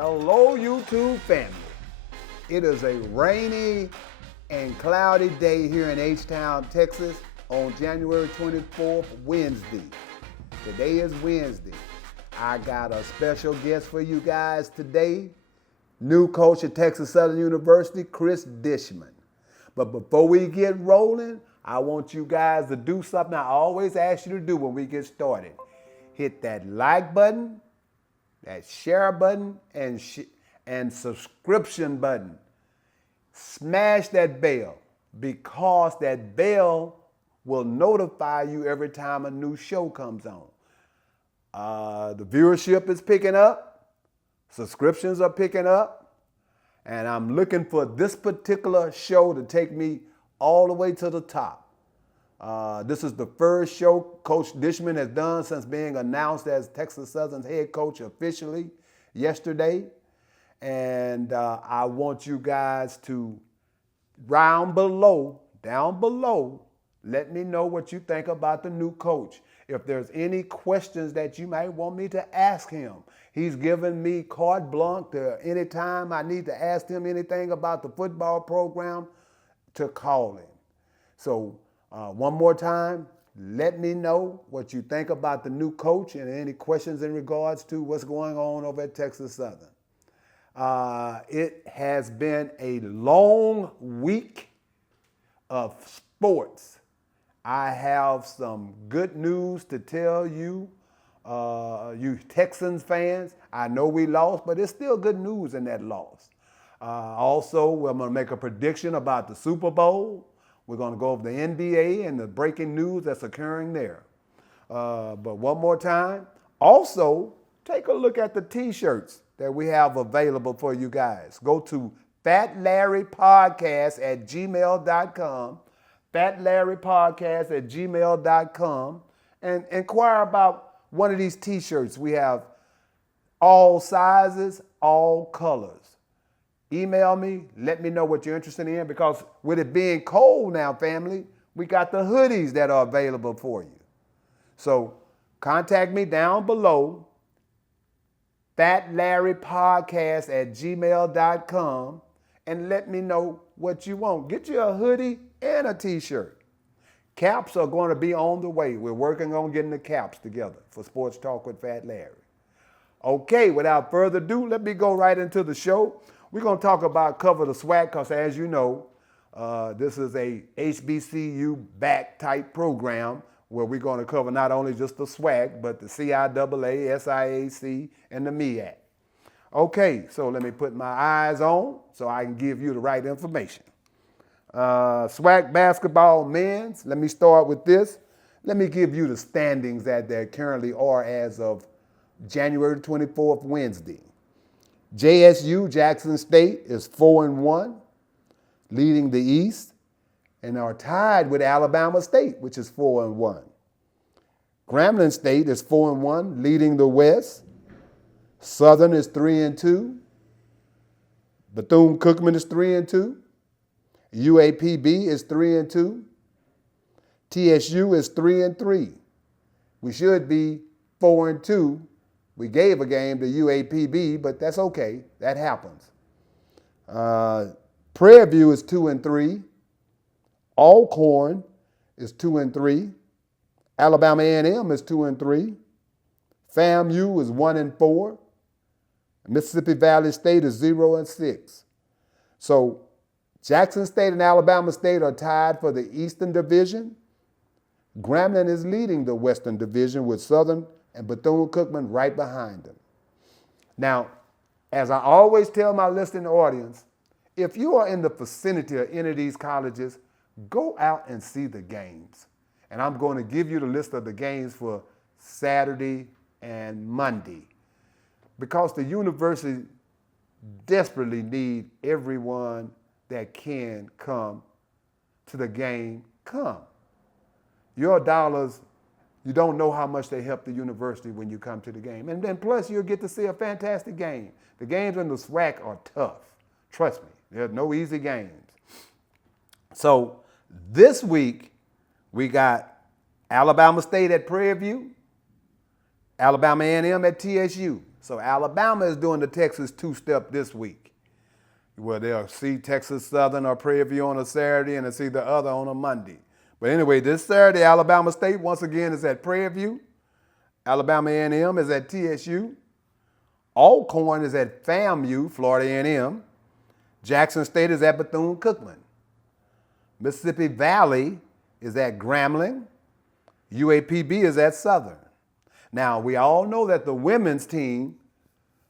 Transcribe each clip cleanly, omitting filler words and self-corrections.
Hello, YouTube family. It is a rainy and cloudy day here in H-Town, Texas on January 24th, Wednesday. Today is Wednesday. I got a special guest for you guys today. New coach at Texas Southern University, Cris Dishman. But before we get rolling, I want you guys to do something I always ask you to do when we get started. Hit that like button, that share button, and subscription button. Smash that bell, because that bell will notify you every time a new show comes on. The viewership is picking up, subscriptions are picking up, and I'm looking for this particular show to take me all the way to the top. This is the first show Coach Dishman has done since being announced as Texas Southern's head coach officially yesterday. And I want you guys to down below, let me know what you think about the new coach. If there's any questions that you might want me to ask him, he's given me carte blanche to any time I need to ask him anything about the football program to call him. So one more time, let me know what you think about the new coach and any questions in regards to what's going on over at Texas Southern. It has been a long week of sports. I have some good news to tell you, you Texans fans. I know we lost, but it's still good news in that loss. Also, I'm going to make a prediction about the Super Bowl. We're going to go over the NBA and the breaking news that's occurring there. But one more time, also take a look at the t-shirts that we have available for you guys. Go to fatlarrypodcast@gmail.com, fatlarrypodcast@gmail.com, and inquire about one of these t-shirts. We have all sizes, all colors. Email me, let me know what you're interested in, because with it being cold now, family, we got the hoodies that are available for you. So contact me down below, fatlarrypodcast@gmail.com, and let me know what you want. Get you a hoodie and a t-shirt. Caps are going to be on the way. We're working on getting the caps together for Sports Talk with Fat Larry. Okay, without further ado, let me go right into the show. We're going to talk about cover the SWAC because, as you know, this is a HBCU back type program where we're going to cover not only just the SWAC, but the CIAA, SIAC, and the MEAC. Okay, so let me put my eyes on so I can give you the right information. SWAC basketball men's, let me start with this. Let me give you the standings that there currently are as of January 24th, Wednesday. JSU, Jackson State, is 4-1, leading the East, and are tied with Alabama State, which is 4-1. Grambling State is 4-1, leading the West. Southern is 3-2. Bethune-Cookman is 3-2. UAPB is 3-2. TSU is 3-3. We should be 4-2. We gave a game to UAPB, but that's okay. That happens. Prairie View is 2-3. Alcorn is 2-3. Alabama A&M is 2-3. FAMU is 1-4. Mississippi Valley State is 0-6. So Jackson State and Alabama State are tied for the Eastern Division. Grambling is leading the Western Division with Southern and Bethune-Cookman right behind them. Now, as I always tell my listening audience, if you are in the vicinity of any of these colleges, go out and see the games. And I'm going to give you the list of the games for Saturday and Monday, because the university desperately need everyone that can come to the game come. Your dollars, you don't know how much they help the university when you come to the game. And then plus you'll get to see a fantastic game. The games in the SWAC are tough. Trust me, there's no easy games. So this week we got Alabama State at Prairie View, Alabama A&M at TSU. So Alabama is doing the Texas two-step this week, where they'll see Texas Southern or Prairie View on a Saturday and they'll see the other on a Monday. But anyway, this Saturday, Alabama State, once again, is at Prairie View. Alabama A&M is at TSU. Alcorn is at FAMU, Florida A&M. Jackson State is at Bethune-Cookman. Mississippi Valley is at Grambling. UAPB is at Southern. Now, we all know that the women's team,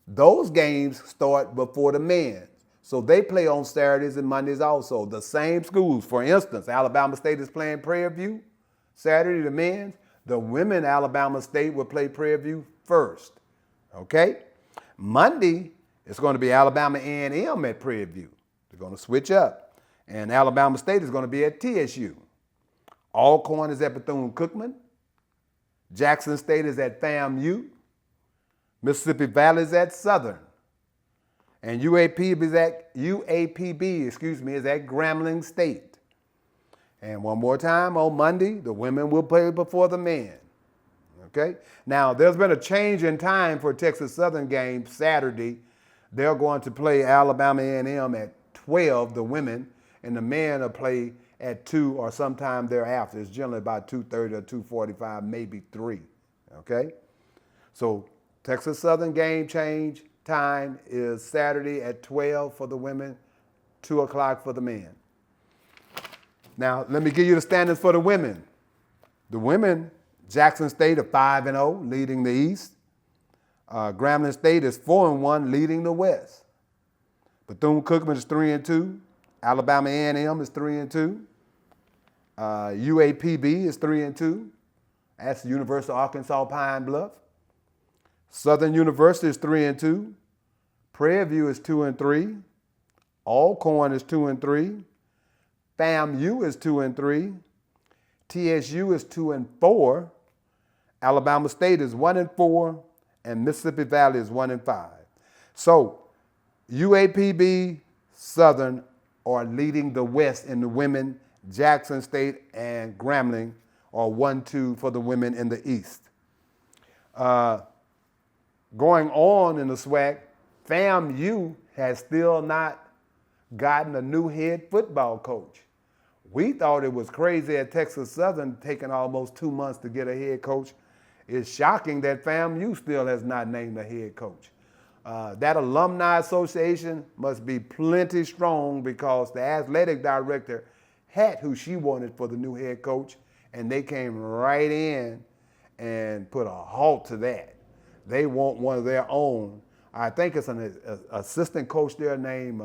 those games start before the men's. So they play on Saturdays and Mondays also. The same schools. For instance, Alabama State is playing Prairie View Saturday, the men's. The women, Alabama State, will play Prairie View first. Okay? Monday, it's going to be Alabama A&M at Prairie View. They're going to switch up. And Alabama State is going to be at TSU. Alcorn is at Bethune-Cookman. Jackson State is at FAMU. Mississippi Valley is at Southern. And UAPB is at Grambling State. And one more time, on Monday, the women will play before the men. Okay? Now, there's been a change in time for Texas Southern game Saturday. They're going to play Alabama A&M at 12, the women, and the men will play at 2 or sometime thereafter. It's generally about 2:30 or 2:45, maybe 3. Okay? So Texas Southern game change time is Saturday at 12 for the women, 2 o'clock for the men. Now, let me give you the standings for the women. The women, Jackson State are 5-0, leading the East. Grambling State is 4-1, leading the West. Bethune-Cookman is 3-2. Alabama A&M is 3-2. UAPB is 3-2. That's the University of Arkansas Pine Bluff. Southern University is 3-2. Prairie View is 2-3. Alcorn is 2-3. FAMU is 2-3. TSU is 2-4. Alabama State is 1-4, and Mississippi Valley is 1-5. So UAPB, Southern are leading the West in the women. Jackson State and Grambling are 1-2 for the women in the East. Going on in the SWAC, FAMU has still not gotten a new head football coach. We thought it was crazy at Texas Southern taking almost 2 months to get a head coach. It's shocking that FAMU still has not named a head coach. That alumni association must be plenty strong, because the athletic director had who she wanted for the new head coach, and they came right in and put a halt to that. They want one of their own. I think it's an assistant coach there named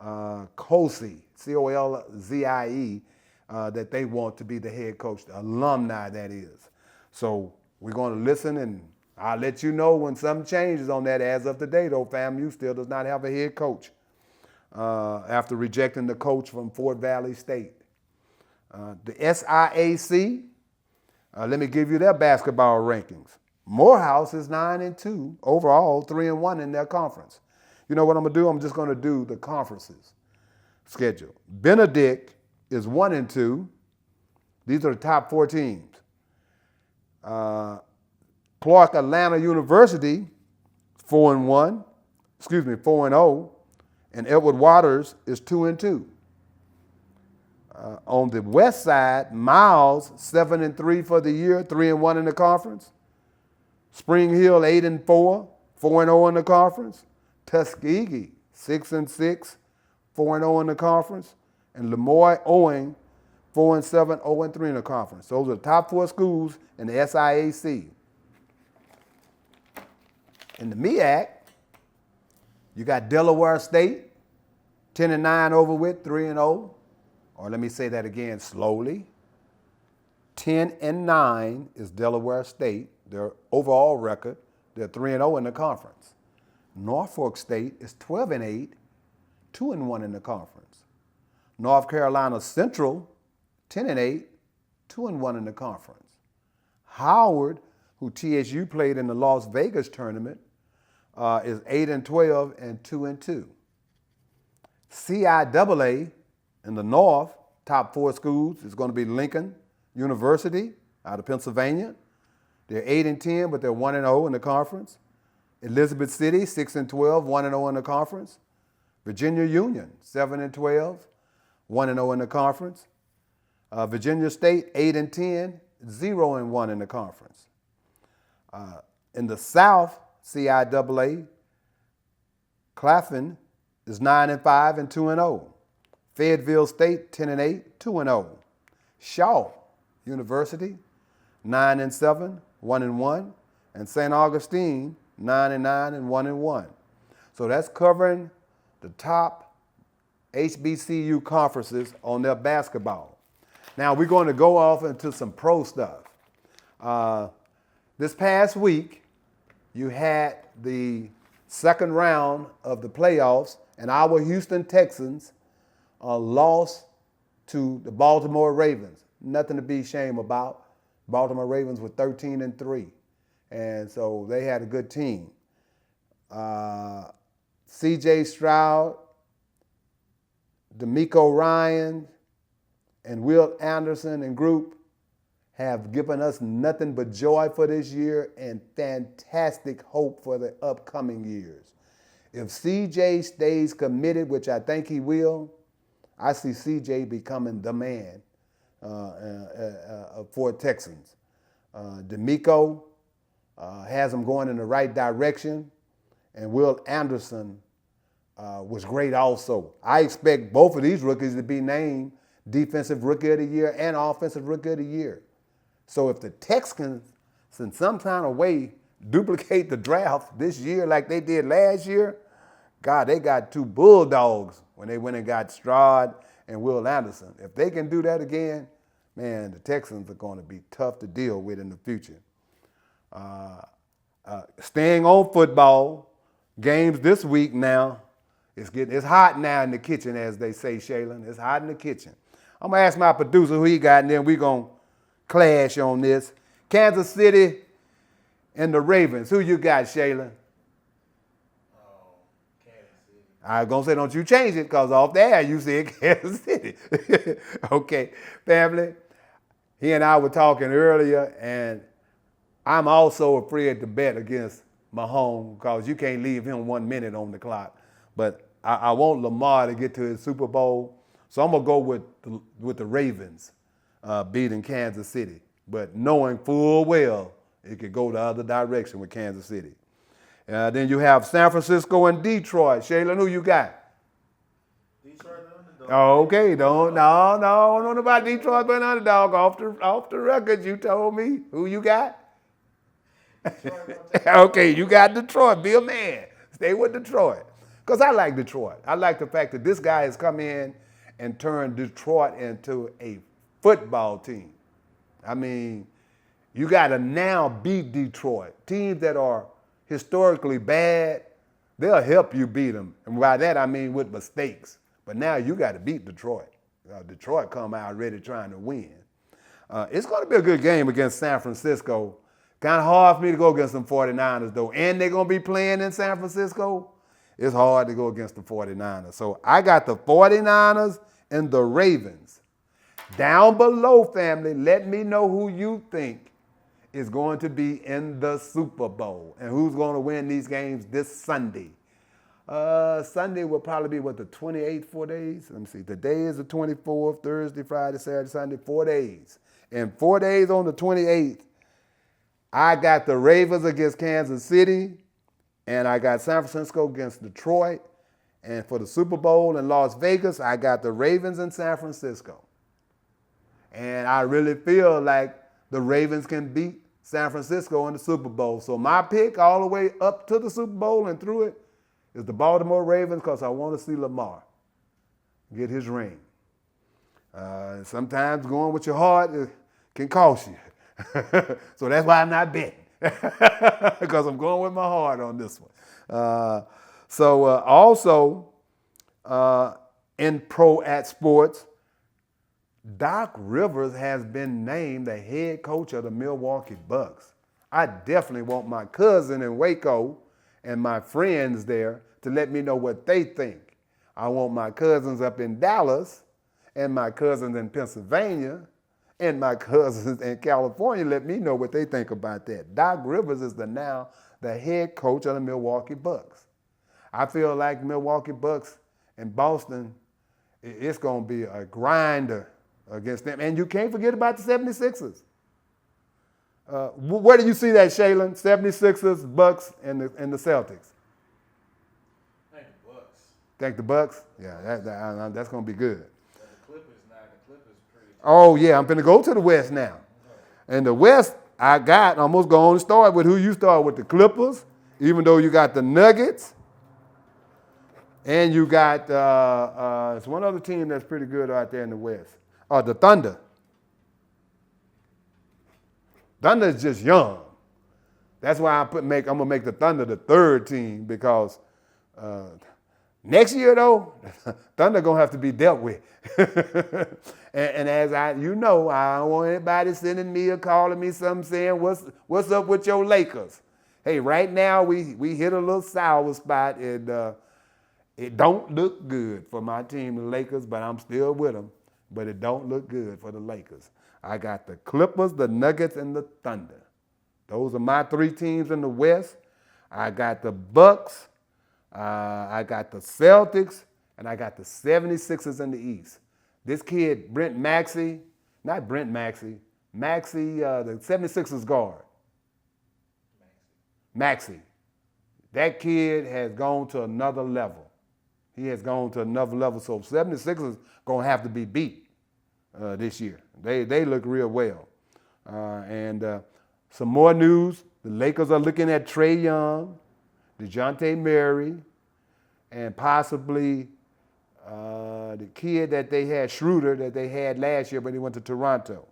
Colzie, Colzie, that they want to be the head coach, the alumni that is. So we're going to listen, and I'll let you know when something changes on that. As of today, though, FAMU still does not have a head coach after rejecting the coach from Fort Valley State. The SIAC, let me give you their basketball rankings. Morehouse is 9-2 overall, 3-1 in their conference. You know what I'm going to do? I'm just going to do the conferences schedule. Benedict is 1-2. These are the top 4 teams. Clark Atlanta University, 4-0, and Edward Waters is 2-2. On the west side, Miles, 7-3 for the year, 3-1 in the conference. Spring Hill, 8-4, 4-0 in the conference. Tuskegee, 6-6, 4-0 in the conference. And Lemoyne Owing, 4-7, 0-3 in the conference. Those are the top 4 schools in the SIAC. In the MEAC, you got Delaware State, 10-9 over with, 3-0. Or let me say that again slowly. 10-9 is Delaware State, their overall record. They're 3-0 in the conference. Norfolk State is 12-8, 2-1 in the conference. North Carolina Central, 10-8, 2-1 in the conference. Howard, who TSU played in the Las Vegas tournament, is 8-12 and 2-2. CIAA in the North, top 4 schools, is going to be Lincoln University out of Pennsylvania. They're 8-10, but they're 1-0 in the conference. Elizabeth City, 6-12, 1-0 in the conference. Virginia Union, 7-12, 1-0 in the conference. Virginia State, 8-10, 0-1 in the conference. In the South, CIAA, Claflin is 9-5 and 2-0. Fayetteville State, 10-8, 2-0. Shaw University, 9-7, 1-1. And St. Augustine, 9-9 and 1-1. So that's covering the top HBCU conferences on their basketball. Now we're going to go off into some pro stuff. This past week, you had the second round of the playoffs, and our Houston Texans lost to the Baltimore Ravens. Nothing to be ashamed about. Baltimore Ravens were 13-3, and so they had a good team. C.J. Stroud, D'Amico Ryan, and Will Anderson and group have given us nothing but joy for this year and fantastic hope for the upcoming years. If C.J. stays committed, which I think he will, I see C.J. becoming the man for Texans. D'Amico has him going in the right direction, and Will Anderson was great also. I expect both of these rookies to be named Defensive Rookie of the Year and Offensive Rookie of the Year. So if the Texans, in some kind of way, duplicate the draft this year like they did last year, God, they got two bulldogs when they went and got Stroud and Will Anderson. If they can do that again, man, the Texans are going to be tough to deal with in the future. Staying on football, games this week now, it's hot now in the kitchen, as they say, Shaylen. It's hot in the kitchen. I'm going to ask my producer who he got, and then we're going to clash on this. Kansas City and the Ravens. Who you got, Shaylen? Kansas City. I was going to say, don't you change it, because off the air you said Kansas City. Okay, family. He and I were talking earlier, and I'm also afraid to bet against Mahomes because you can't leave him 1 minute on the clock. But I want Lamar to get to his Super Bowl, so I'm going to go with the Ravens beating Kansas City, but knowing full well it could go the other direction with Kansas City. Then you have San Francisco and Detroit. Shaylen, who you got? Detroit underdog. Oh, okay, no, I don't know about Detroit being underdog. Off the record, you told me. Who you got? Okay, you got Detroit. Be a man. Stay with Detroit. Because I like Detroit. I like the fact that this guy has come in and turned Detroit into a football team. I mean, you got to now beat Detroit. Teams that are historically bad, they'll help you beat them. And by that, I mean with mistakes. But now you got to beat Detroit. Detroit come out ready trying to win. It's going to be a good game against San Francisco. Kind of hard for me to go against them 49ers, though. And they're going to be playing in San Francisco. It's hard to go against the 49ers. So I got the 49ers and the Ravens. Down below, family, let me know who you think is going to be in the Super Bowl and who's going to win these games this Sunday. Sunday will probably be, the 28th, 4 days? Let me see. Today is the 24th, Thursday, Friday, Saturday, Sunday, 4 days. And 4 days on the 28th, I got the Ravens against Kansas City, and I got San Francisco against Detroit. And for the Super Bowl in Las Vegas, I got the Ravens in San Francisco. And I really feel like the Ravens can beat San Francisco in the Super Bowl. So my pick all the way up to the Super Bowl and through it is the Baltimore Ravens because I want to see Lamar get his ring. Sometimes going with your heart can cost you. So that's why I'm not betting. Because I'm going with my heart on this one. Also in pro at sports, Doc Rivers has been named the head coach of the Milwaukee Bucks. I definitely want my cousin in Waco and my friends there to let me know what they think. I want my cousins up in Dallas and my cousins in Pennsylvania and my cousins in California let me know what they think about that. Doc Rivers is now the head coach of the Milwaukee Bucks. I feel like Milwaukee Bucks and Boston, it's going to be a grinder against them. And you can't forget about the 76ers. Where do you see that, Shaylen? 76ers, Bucks, and the Celtics? I think the Bucks. Think the Bucks? Yeah, that's going to be good. The Clippers pretty. Oh, yeah, I'm going to go to the West now. And the West, I'm going to start with who you start with, the Clippers, even though you got the Nuggets. And you got, it's one other team that's pretty good out there in the West. The Thunder. Thunder is just young. That's why I'm going to make the Thunder the third team because next year, though, Thunder going to have to be dealt with. and as I don't want anybody sending me or calling me something saying, what's up with your Lakers? Hey, right now we hit a little sour spot and it don't look good for my team, the Lakers, but I'm still with them. But it don't look good for the Lakers. I got the Clippers, the Nuggets, and the Thunder. Those are my three teams in the West. I got the Bucks, I got the Celtics, and I got the 76ers in the East. This kid, the 76ers guard. Maxey. That kid has gone to another level. He has gone to another level. So 76ers going to have to be beat this year. They look real well. And some more news. The Lakers are looking at Trae Young, DeJounte Murray, and possibly the kid that they had, Schroeder, that they had last year, but he went to Toronto.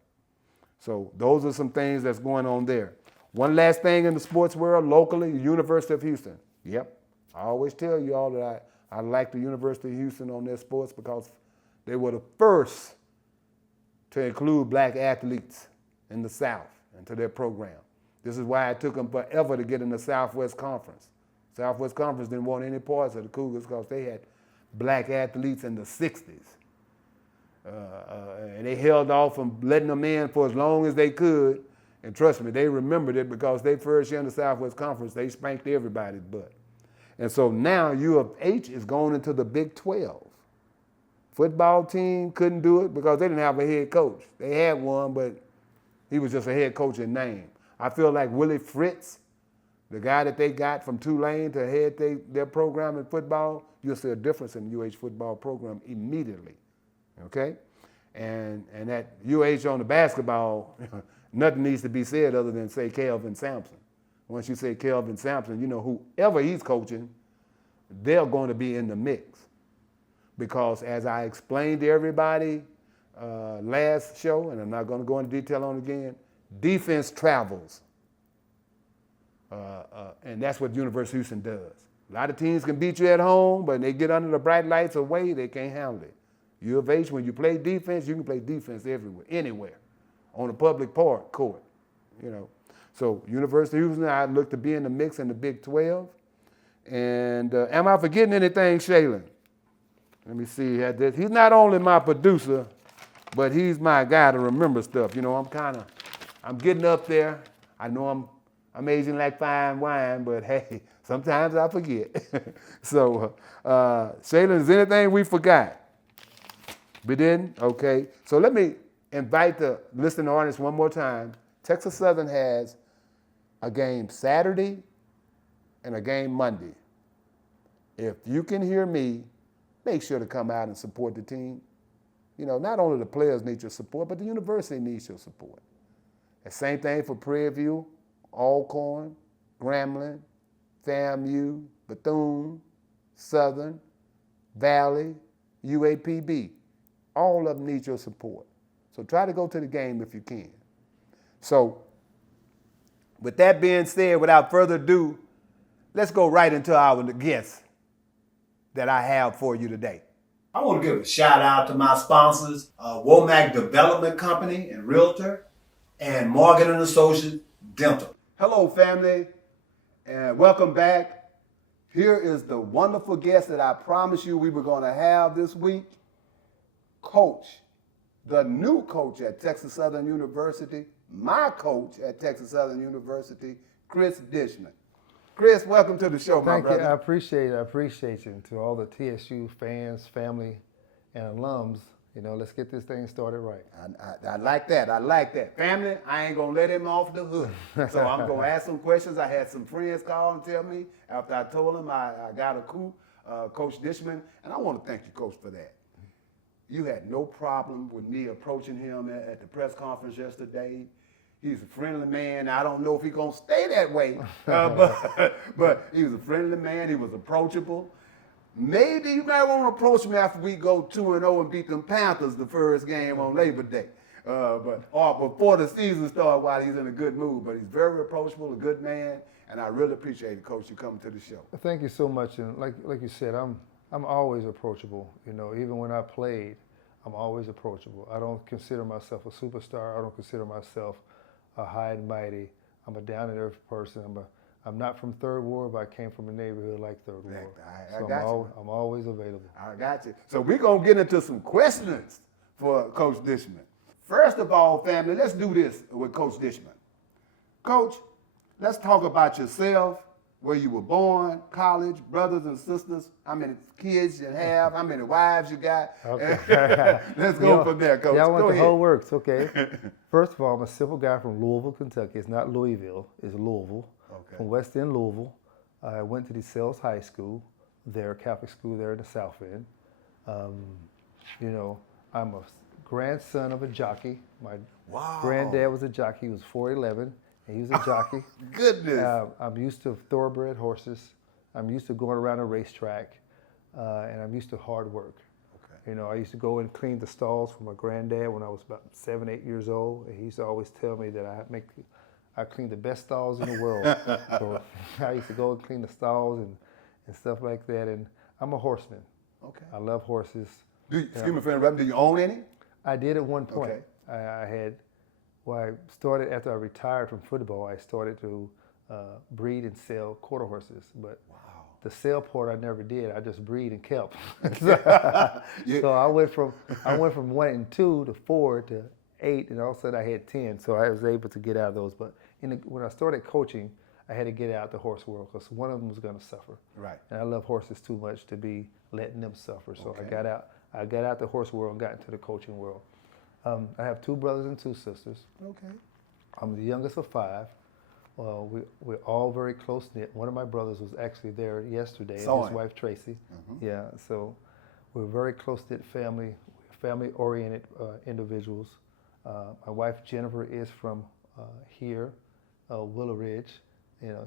So those are some things that's going on there. One last thing in the sports world, locally, the University of Houston. Yep, I always tell you all that I like the University of Houston on their sports because they were the first to include black athletes in the South into their program. This is why it took them forever to get in the Southwest Conference. Southwest Conference didn't want any parts of the Cougars because they had black athletes in the 60s. And they held off from letting them in for as long as they could. And trust me, they remembered it because they first year in the Southwest Conference, they spanked everybody's butt. And so now U of H is going into the Big 12. Football team couldn't do it because they didn't have a head coach. They had one, but he was just a head coach in name. I feel like Willie Fritz, the guy that they got from Tulane to head their program in football, you'll see a difference in the UH football program immediately, okay? And that UH on the basketball, nothing needs to be said other than say Kelvin Sampson. Once you say Kelvin Sampson, you know whoever he's coaching, they're going to be in the mix. Because as I explained to everybody last show, and I'm not going to go into detail on it again, defense travels. And that's what University of Houston does. A lot of teams can beat you at home, but they get under the bright lights away, they can't handle it. U of H, when you play defense, you can play defense everywhere, anywhere, on a public court, So University of Houston, I look to be in the mix in the Big 12. And am I forgetting anything, Shaylen? Let me see. He's not only my producer, but he's my guy to remember stuff. I'm getting up there. I know I'm aging like fine wine, but hey, sometimes I forget. So, Shaylen, is anything we forgot? We didn't? Okay. So let me invite the listening audience one more time. Texas Southern has a game Saturday and a game Monday. If you can hear me, make sure to come out and support the team. Not only the players need your support, but the university needs your support. The same thing for Prairie View, Alcorn, Grambling, FAMU, Bethune, Southern, Valley, UAPB. All of them need your support. So try to go to the game if you can. So with that being said, without further ado, let's go right into our guests that I have for you today. I want to give a shout out to my sponsors, Womack Development Company and Realtor, and Morgan & Associates Dental. Hello, family, and welcome back. Here is the wonderful guest that I promised you we were going to have this week. Coach, the new coach at Texas Southern University, my coach at Texas Southern University, Cris Dishman. Chris, welcome to the show, my Thank brother. you. I appreciate you. And to all the TSU fans, family, and alums, let's get this thing started right. I like that. I like that. Family, I ain't going to let him off the hook. So I'm going to ask some questions. I had some friends call and tell me after I told them I got a coup, Coach Dishman, and I want to thank you, Coach, for that. You had no problem with me approaching him at the press conference yesterday. He's a friendly man. I don't know if he's going to stay that way, but he was a friendly man. He was approachable. Maybe you might want to approach me after we go 2-0 and beat them Panthers the first game on Labor Day. Or before the season starts while he's in a good mood. But he's very approachable, a good man, and I really appreciate it, Coach, you coming to the show. Thank you so much. And like you said, I'm always approachable. Even when I played, I'm always approachable. I don't consider myself a superstar. I don't consider myself a high and mighty. I'm a down-to-earth person. I'm not from Third Ward, but I came from a neighborhood like Third Ward. I got you. I'm always available. I got you. So we're going to get into some questions for Coach Dishman. First of all, family, let's do this with Coach Dishman. Coach, let's talk about yourself, where you were born, college, brothers and sisters, how many kids you have, how many wives you got. Okay. Let's go from there, Coach. Yeah, I want go the ahead. whole works, okay. First of all, I'm a simple guy from Louisville, Kentucky. It's not Louisville, it's Louisville. Okay. From West End, Louisville. I went to DeSales High School, there, Catholic school there in the South End. I'm a grandson of a jockey. My granddad was a jockey. He was 4'11", and he was a jockey. Goodness. I'm used to thoroughbred horses. I'm used to going around a racetrack, and I'm used to hard work. Okay. I used to go and clean the stalls for my granddad when I was about 7, 8 years old, and he used to always tell me that I clean the best stalls in the world. So I used to go and clean the stalls and stuff like that. And I'm a horseman. Okay. I love horses. Excuse me for interrupting. Do you own any? I did at one point. Okay. I started after I retired from football. I started to breed and sell quarter horses. But the sale part I never did. I just breed and kept. So I went from 1 and 2 to 4 to 8, and all of a sudden I had 10. So I was able to get out of those. But when I started coaching, I had to get out the horse world because one of them was going to suffer. Right. And I love horses too much to be letting them suffer. So I got out the horse world and got into the coaching world. I have 2 brothers and 2 sisters. Okay. I'm the youngest of 5. We're all very close knit. One of my brothers was actually there yesterday, and his wife Tracy. Mm-hmm. Yeah. So we're very close knit family oriented individuals. My wife Jennifer is from here, Willow Ridge.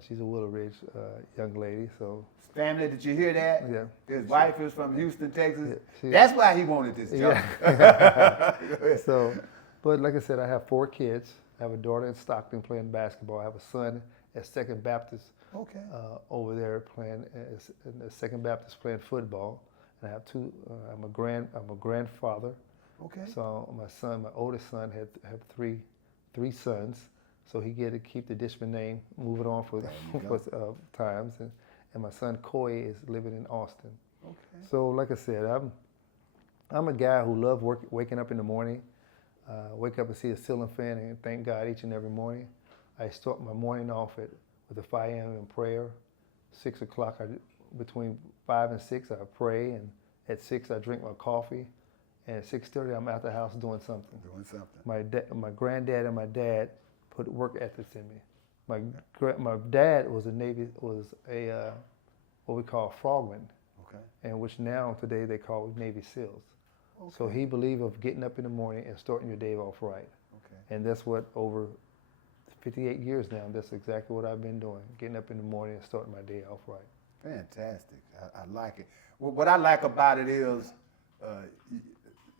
She's a Willow Ridge young lady. So family, did you hear that? Yeah. His wife is from Houston, Texas. Yeah, that's why he wanted this job. Yeah. So, but like I said, I have 4 kids. I have a daughter in Stockton playing basketball. I have a son at Second Baptist over there playing at Second Baptist playing football. And I have 2. I'm a grandfather. Okay. So my oldest son have 3 sons. So he get to keep the Dishman name, moving on for times. And my son Coy is living in Austin. Okay. So like I said, I'm a guy who loves waking up in the morning, wake up and see a ceiling fan and thank God each and every morning. I start my morning off with a 5 a.m. prayer. 6 o'clock, between 5 and 6, I pray, and at 6 I drink my coffee. And at 6:30, I'm out the house doing something. My granddad and my dad put work ethics in me. My dad was what we call a frogman, and which now today they call Navy SEALs. Okay. So he believed of getting up in the morning and starting your day off right. Okay. And that's what over 58 years now, that's exactly what I've been doing, getting up in the morning and starting my day off right. Fantastic. I like it. Well, what I like about it is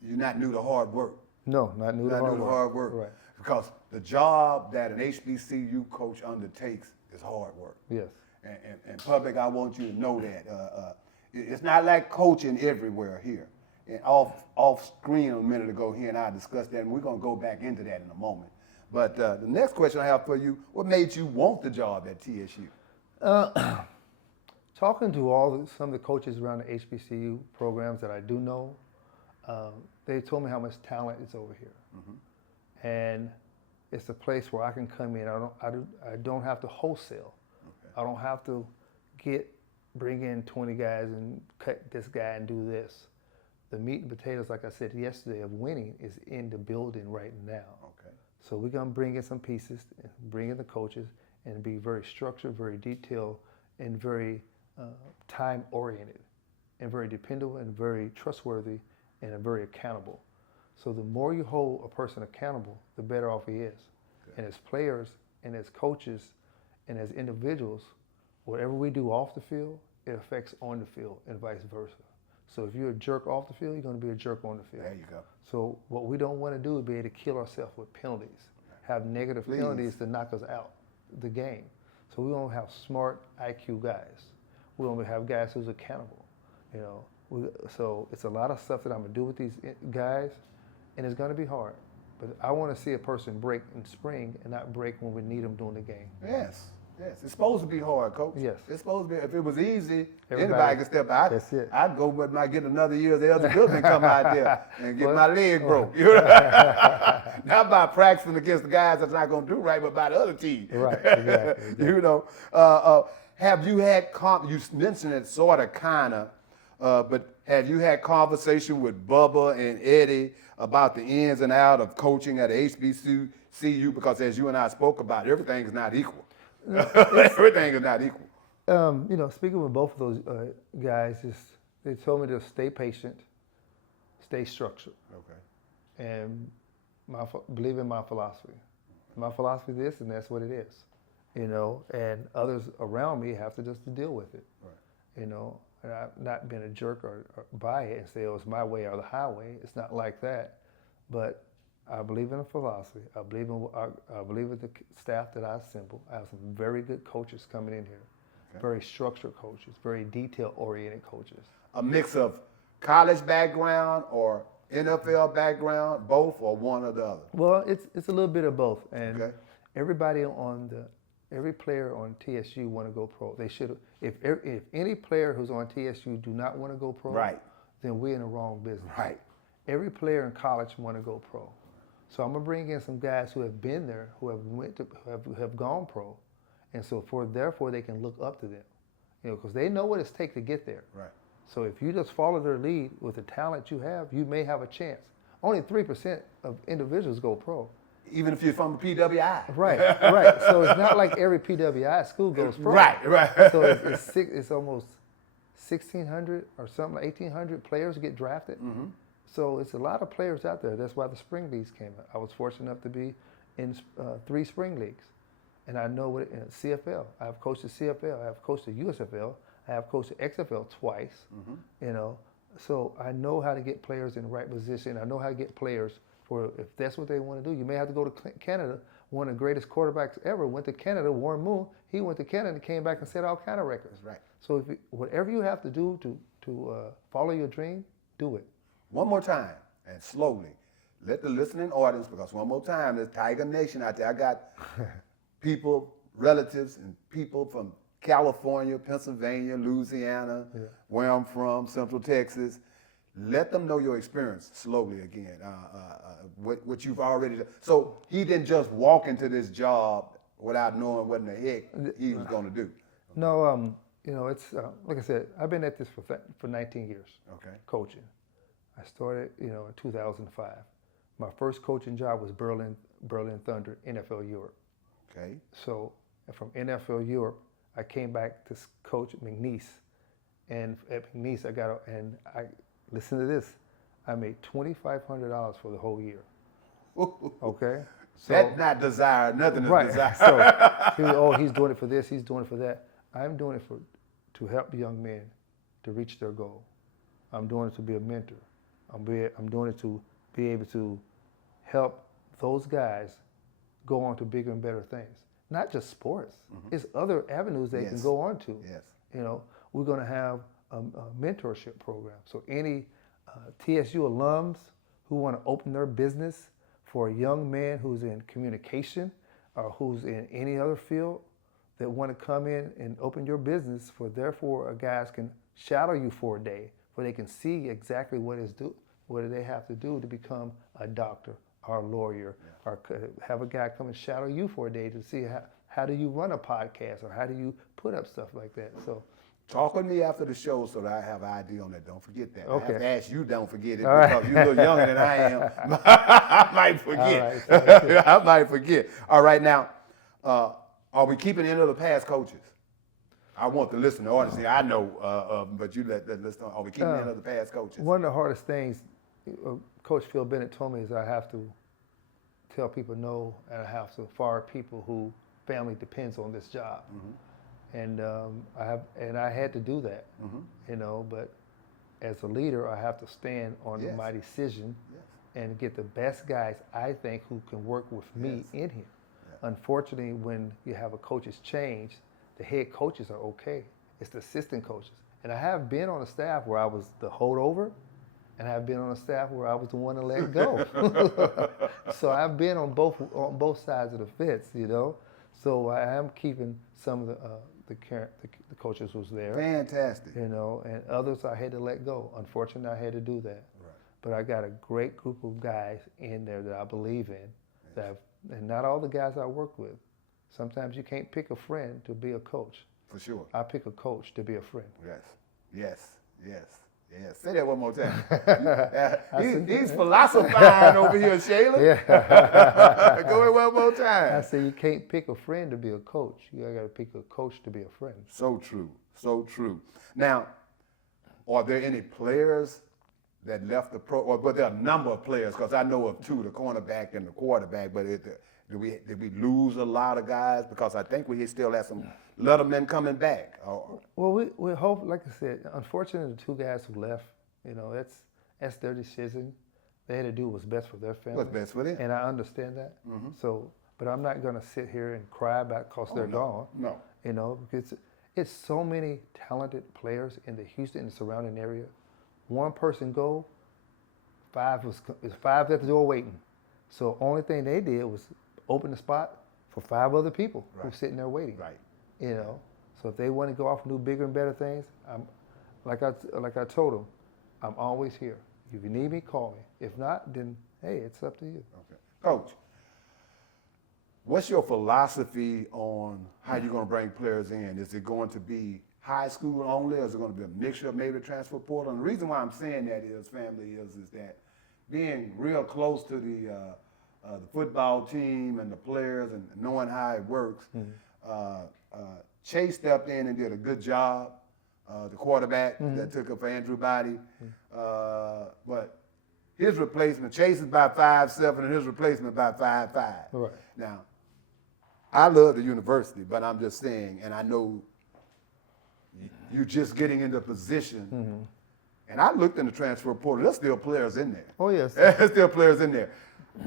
you're not new to hard work. No, not new to hard work. Right. Because the job that an HBCU coach undertakes is hard work. Yes. And public, I want you to know that. It's not like coaching everywhere here. And off screen a minute ago here, and I discussed that, and we're going to go back into that in a moment. But the next question I have for you, what made you want the job at TSU? Talking to some of the coaches around the HBCU programs that I do know, they told me how much talent is over here. Mm-hmm. And it's a place where I can come in. I don't have to wholesale. Okay. I don't have to bring in 20 guys and cut this guy and do this. The meat and potatoes, like I said yesterday, of winning is in the building right now. Okay. So we're going to bring in some pieces, bring in the coaches, and be very structured, very detailed, and very time-oriented, and very dependable, and very trustworthy, and very accountable. So the more you hold a person accountable, the better off he is. Okay. And as players, and as coaches, and as individuals, whatever we do off the field, it affects on the field, and vice versa. So if you're a jerk off the field, you're going to be a jerk on the field. There you go. So what we don't want to do is be able to kill ourselves with penalties, have negative penalties to knock us out the game. So we want to have smart IQ guys. We want to have guys who's accountable. You know, so it's a lot of stuff that I'm going to do with these guys, and it's going to be hard. But I want to see a person break in spring and not break when we need them during the game. Yes. Yes, it's supposed to be hard, Coach. Yes. It's supposed to be. If it was easy, anybody could step out. That's it. I'd go but might get another year of the other building come out there and get my leg broke. Not by practicing against the guys that's not going to do right, but by the other team. Right, exactly. You know, have you had, you mentioned it sort of, kind of, but have you had conversation with Bubba and Eddie about the ins and outs of coaching at HBCU? Because as you and I spoke about, everything is not equal. Everything is not equal. You know, speaking with both of those guys, they told me to stay patient, stay structured. Okay. And believe in my philosophy. My philosophy is this, and that's what it is. You know, and others around me have to just deal with it. Right. You know, and I've not been a jerk or by it and say, oh, it's my way or the highway. It's not like that. But I believe in a philosophy. I believe in the staff that I assemble. I have some very good coaches coming in here, very structured coaches, very detail-oriented coaches. A mix of college background or NFL background, both, or one or the other? Well, it's a little bit of both, and everybody every player on TSU want to go pro. They should. If any player who's on TSU do not want to go pro, right, then we're in the wrong business. Right. Every player in college want to go pro. So I'm gonna bring in some guys who have been there, who have gone pro, and so therefore they can look up to them, you know, because they know what it takes to get there. Right. So if you just follow their lead with the talent you have, you may have a chance. Only 3% of individuals go pro. Even if you're from the PWI. Right, right. So it's not like every PWI school goes pro. Right, right. So it's almost 1,600 or something, like 1,800 players get drafted. Mm-hmm. So it's a lot of players out there. That's why the spring leagues came out. I was fortunate enough to be in 3 spring leagues. And I know what CFL. I have coached the CFL. I have coached the USFL. I have coached the XFL twice. Mm-hmm. You know, so I know how to get players in the right position. I know how to get players for, if that's what they want to do. You may have to go to Canada. One of the greatest quarterbacks ever went to Canada, Warren Moon. He went to Canada and came back and set all kind of records. Right. So whatever you have to do to follow your dream, do it. One more time, and slowly, let the listening audience, because one more time, there's Tiger Nation out there. I got people, relatives, and people from California, Pennsylvania, Louisiana, where I'm from, Central Texas. Let them know your experience slowly again, what you've already done. So he didn't just walk into this job without knowing what in the heck he was going to do. No, you know, it's, like I said, I've been at this for 19 years, coaching. I started, you know, in 2005. My first coaching job was Berlin Thunder, NFL Europe. Okay. So from NFL Europe, I came back to coach McNeese, and at McNeese listen to this, I made $2,500 for the whole year. Okay. So, that's not desired. Nothing is desired. So he's doing it for this. He's doing it for that. I'm doing it to help young men to reach their goal. I'm doing it to be a mentor. I'm doing it to be able to help those guys go on to bigger and better things. Not just sports. Mm-hmm. It's other avenues they can go on to. Yes. You know, we're going to have a mentorship program. So any TSU alums who want to open their business for a young man who's in communication or who's in any other field that want to come in and open your business, therefore guys can shadow you for a day, where they can see exactly what they have to do to become a doctor or a lawyer, or have a guy come and shadow you for a day to see how do you run a podcast, or how do you put up stuff like that. So talk with me after the show so that I have an idea on that. Don't forget that. Okay. I have to ask you, don't forget it, All because right. you're a little younger than I am. I might forget. All right, I might forget. All right, now, are we keeping any of the past coaches? I want the listener audience here. I know, but you let the listener. Are we keeping any of the past coaches? one of the hardest things Coach Phil Bennett told me is I have to tell people no, and I have to fire people who family depends on this job. And I had to do that, you know. But as a leader, I have to stand on Yes. my decision Yes. and get the best guys I think who can work with me Yes. in here. Unfortunately, when you have a coach's change, the head coaches are okay. It's the assistant coaches. And I have been on a staff where I was the holdover, and I've been on a staff where I was the one to let go. So I've been on both sides of the fence, you know. So I am keeping some of the coaches who's there. Fantastic. You know, and others I had to let go. Unfortunately, I had to do that. Right. But I got a great group of guys in there that I believe in, and not all the guys I work with. Sometimes you can't pick a friend to be a coach. For sure. I pick a coach to be a friend. Yes. Yes. Yes. Yes. Say that one more time. He's philosophizing over here, Shaylen. Yeah. Go ahead one more I time. say you can't pick a friend to be a coach. You got to pick a coach to be a friend. So true. So true. Now, are there any players that left the but there are a number of players, because I know of two, the cornerback and the quarterback, but did we lose a lot of guys? Because I think we still have some Letterman coming back. Well, we hope, like I said, unfortunately, the two guys who left, you know, that's their decision. They had to do what's best for their family. What's best for them. And I understand that. So, but I'm not going to sit here and cry about because they're gone. No. You know, because it's so many talented players in the Houston and surrounding area. One person go, five at the door waiting. So only thing they did was open the spot for 5 other people who's sitting there waiting. Right. You know, so if they want to go off and do bigger and better things, like I told them, I'm always here. If you need me, call me. If not, then hey, it's up to you. Okay. Coach, what's your philosophy on how you're going to bring players in? Is it going to be high school only, or is it going to be a mixture of maybe transfer portal? And the reason why I'm saying that is that being real close to the football team and the players and knowing how it works, Chase stepped in and did a good job, the quarterback that took up for Andrew Body. But his replacement, Chase is about 5'7", and his replacement about 5'5". Right. Now, I love the university, but I'm just saying, and I know you're just getting into position. And I looked in the transfer portal, there's still players in there. Oh, yes. There's still players in there.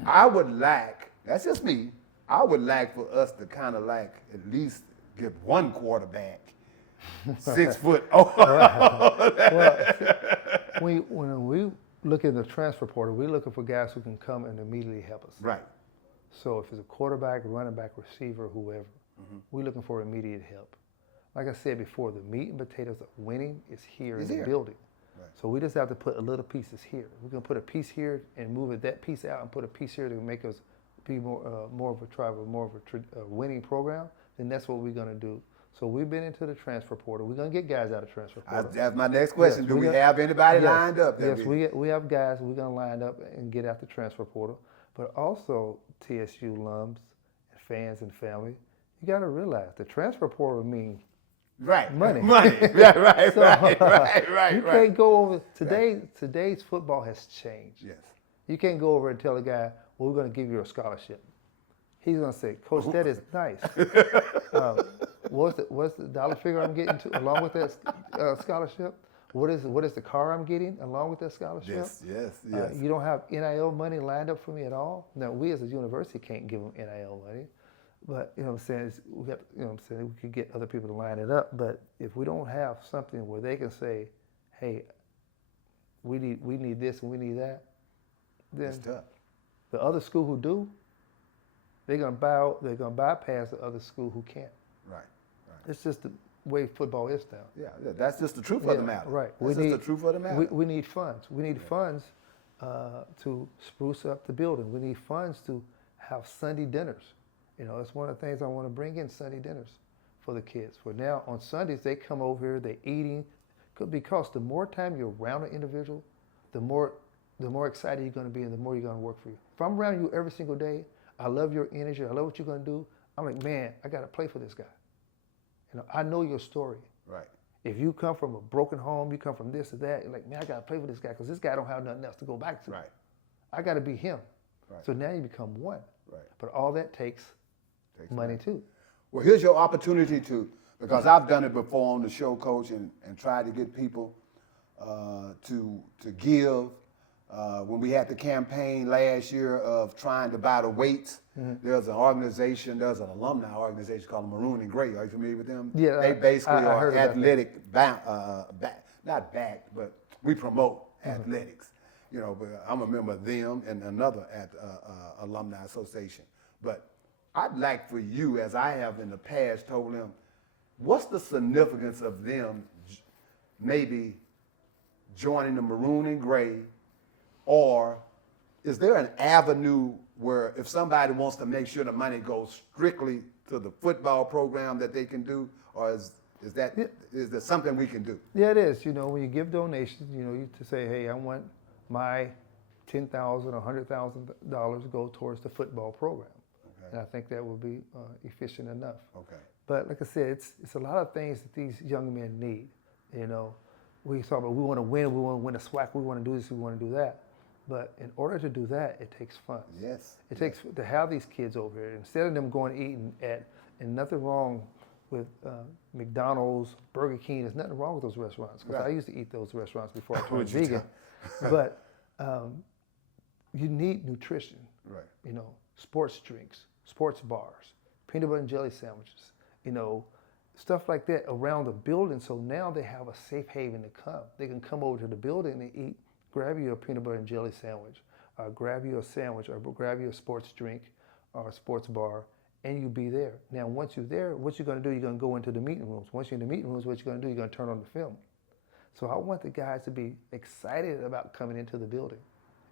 I would like, that's just me, I would like for us to kind of like at least get one quarterback 6 foot. When we look at the transfer portal, we're looking for guys who can come and immediately help us. Right. So if it's a quarterback, running back, receiver, whoever, we're looking for immediate help. Like I said before, the meat and potatoes of winning is here in the building. Right. So we just have to put a little pieces here. We're gonna put a piece here and move that piece out and put a piece here to make us be more of a winning program. Then that's what we're gonna do. So we've been into the transfer portal. We're gonna get guys out of transfer portal. That's my next question. Yes, Do we have anybody lined up? Yes, we have guys we're gonna line up and get out the transfer portal. But also TSU alums, and fans and family, you gotta realize the transfer portal means money. Right. You can't go over today's football has changed. Yes. You can't go over and tell a guy, well, we're going to give you a scholarship. He's going to say, Coach, that is nice. What's the dollar figure I'm getting along with that scholarship? What is the car I'm getting along with that scholarship? Yes. You don't have NIL money lined up for me at all. Now, we as a university can't give them NIL money. But, you know what I'm saying, we could get other people to line it up. But if we don't have something where they can say, hey, we need this and we need that, then it's tough. The other school who do, they're gonna bypass the other school who can't. Right. It's just the way football is now. Yeah, that's just the truth of the matter. Right. That's just the truth of the matter. We need funds. We need funds to spruce up the building. We need funds to have Sunday dinners. You know, it's one of the things I want to bring in, Sunday dinners for the kids. For now, on Sundays, they come over here, they're eating, because the more time you're around an individual, the more excited you're going to be and the more you're going to work for you. If I'm around you every single day, I love your energy, I love what you're going to do, I'm like, man, I got to play for this guy. I know your story. Right. If you come from a broken home, you come from this or that, you're like, man, I got to play for this guy because this guy don't have nothing else to go back to. Right. I got to be him. Right. So now you become one. Right. But all that takes money too. Well, here's your opportunity to, because I've done it before on the show, Coach, and tried to get people to give. When we had the campaign last year of trying to buy the weights, there's an organization, there's an alumni organization called Maroon and Gray. Are you familiar with them? Yeah, they basically I are heard athletic, not backed, but we promote athletics. But I'm a member of them and another alumni association. But I'd like for you, as I have in the past told them, what's the significance of them maybe joining the Maroon and Gray, or is there an avenue where if somebody wants to make sure the money goes strictly to the football program that they can do, or is there something we can do? Yeah, it is. When you give donations, you to say, hey, I want my $10,000 or $100,000 go towards the football program. Okay. And I think that will be efficient enough. Okay. But like I said, it's a lot of things that these young men need. We talk about we want to win a SWAC, we want to do this, we want to do that. But in order to do that, it takes funds. Yes. It takes to have these kids over here. Instead of them going eating and nothing wrong with McDonald's, Burger King, there's nothing wrong with those restaurants. Because I used to eat those restaurants before I turned vegan. But you need nutrition. Right. Sports drinks, sports bars, peanut butter and jelly sandwiches, stuff like that around the building. So now they have a safe haven to come. They can come over to the building and eat, grab you a peanut butter and jelly sandwich, or grab you a sandwich, or grab you a sports drink or a sports bar, and you be there. Now, once you're there, what you're going to do, you're going to go into the meeting rooms. Once you're in the meeting rooms, what you're going to do, you're going to turn on the film. So I want the guys to be excited about coming into the building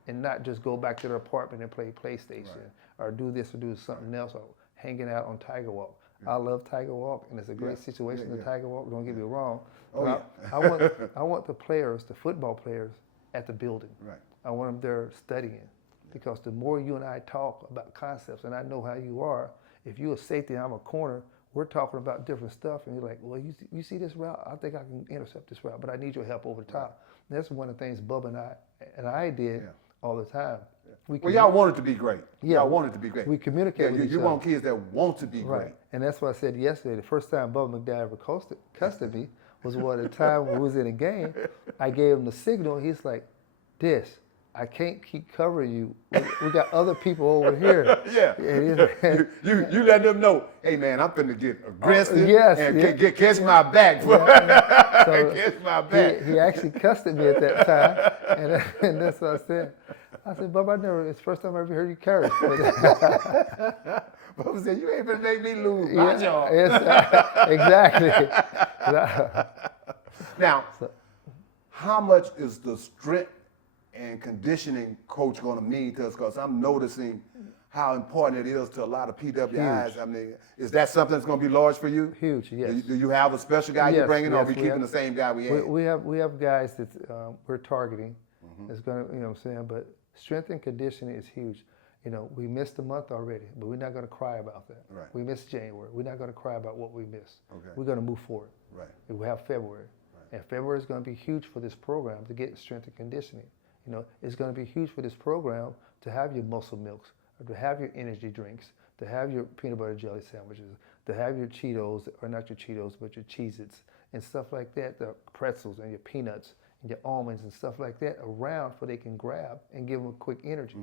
and not just go back to their apartment and play PlayStation or do this or do something else or hanging out on Tiger Walk. I love Tiger Walk, and it's a great situation to Tiger Walk, don't get me wrong. I want the players, the football players, at the building. Right. I want them there studying because the more you and I talk about concepts, and I know how you are, if you're a safety and I'm a corner, we're talking about different stuff, and you're like, well, you see this route? I think I can intercept this route, but I need your help over the top. And that's one of the things Bubba and I did all the time. Well, y'all want it to be great. Yeah, y'all want it to be great. We communicate with each other. You want kids that want to be great. And that's what I said yesterday. The first time Bubba McDowell ever cussed at me was the time when we was in a game. I gave him the signal. He's like, Dish, I can't keep covering you. We got other people over here. You let them know, hey, man, I'm finna get aggressive and catch my back. So catch my back. He actually cussed at me at that time, and that's what I said. I said, Bubba, it's the first time I ever heard you curse. Bubba said, you ain't gonna make me lose my job. Exactly. Now, how much is the strength and conditioning coach going to mean to us? Because I'm noticing how important it is to a lot of PWIs. Huge. I mean, is that something that's going to be large for you? Huge, yes. Do you have a special guy you're bringing, or are we keeping the same guy we had? We have guys that we're targeting. That's going to, you know what I'm saying? But strength and conditioning is huge. We missed a month already, but we're not going to cry about that. Right. We missed January. We're not going to cry about what we missed. Okay. We're going to move forward. Right. We have February. Right. And February is going to be huge for this program to get strength and conditioning. It's going to be huge for this program to have your muscle milks, or to have your energy drinks, to have your peanut butter jelly sandwiches, to have your Cheetos, or not your Cheetos, but your Cheez-Its and stuff like that, the pretzels and your peanuts and your almonds and stuff like that around so they can grab and give them a quick energy.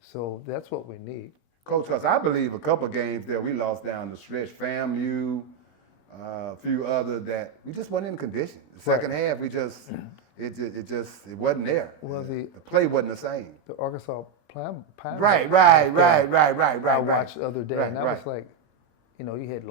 So that's what we need. Coach, because I believe a couple of games that we lost down the stretch, FAMU, a few others that we just weren't in condition. The second half, it wasn't there. Well, the play wasn't the same. The Arkansas Pine. Right. I watched the other day, and I was like, you